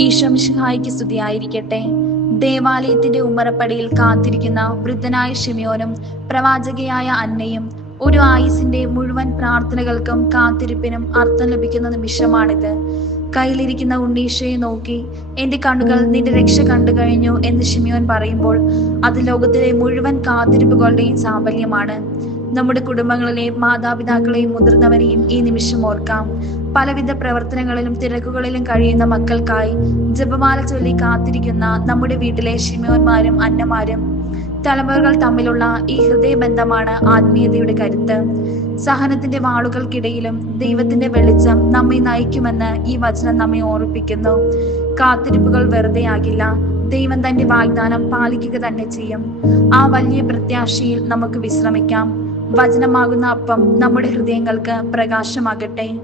ഈശോ മിശിഹായ്ക്ക് സ്തുതിയായിരിക്കട്ടെ. ദേവാലയത്തിന്റെ ഉമ്മറപ്പടിയിൽ കാത്തിരിക്കുന്ന വൃദ്ധനായ ശിമയോനും പ്രവാചകയായ അന്നയും ഒരു ആയുസിന്റെ മുഴുവൻ പ്രാർത്ഥനകൾക്കും കാത്തിരിപ്പിനും അർത്ഥം ലഭിക്കുന്ന നിമിഷമാണിത്. കയ്യിലിരിക്കുന്ന ഉണ്ണീശോയെ നോക്കി എന്റെ കണ്ണുകൾ നിന്റെ രക്ഷ കണ്ടു കഴിഞ്ഞു എന്ന് ശിമയോൻ പറയുമ്പോൾ അത് ലോകത്തിലെ മുഴുവൻ കാത്തിരിപ്പുകളുടെയും സാഫല്യമാണ്. നമ്മുടെ കുടുംബങ്ങളിലെ മാതാപിതാക്കളെയും മുതിർന്നവരെയും ഈ നിമിഷം ഓർക്കാം. പലവിധ പ്രവർത്തനങ്ങളിലും തിരക്കുകളിലും കഴിയുന്ന മക്കൾക്കായി ജപമാല ചൊല്ലി കാത്തിരിക്കുന്ന നമ്മുടെ വീട്ടിലെ ശിമയോന്മാരും അന്നമാരും. തലമുറകൾ തമ്മിലുള്ള ഈ ഹൃദയബന്ധമാണ് ആത്മീയതയുടെ കരുത്ത്. സഹനത്തിന്റെ വാളുകൾക്കിടയിലും ദൈവത്തിന്റെ വെളിച്ചം നമ്മെ നയിക്കുമെന്ന് ഈ വചനം നമ്മെ ഓർമ്മിപ്പിക്കുന്നു. കാത്തിരിപ്പുകൾ വെറുതെയാകില്ല. ദൈവം തന്റെ വാഗ്ദാനം പാലിക്കുക തന്നെ ചെയ്യും. ആ വലിയ പ്രത്യാശയിൽ നമുക്ക് വിശ്രമിക്കാം. വചനമാകുന്ന അപ്പം നമ്മുടെ ഹൃദയങ്ങൾക്ക് പ്രകാശമാകട്ടെ.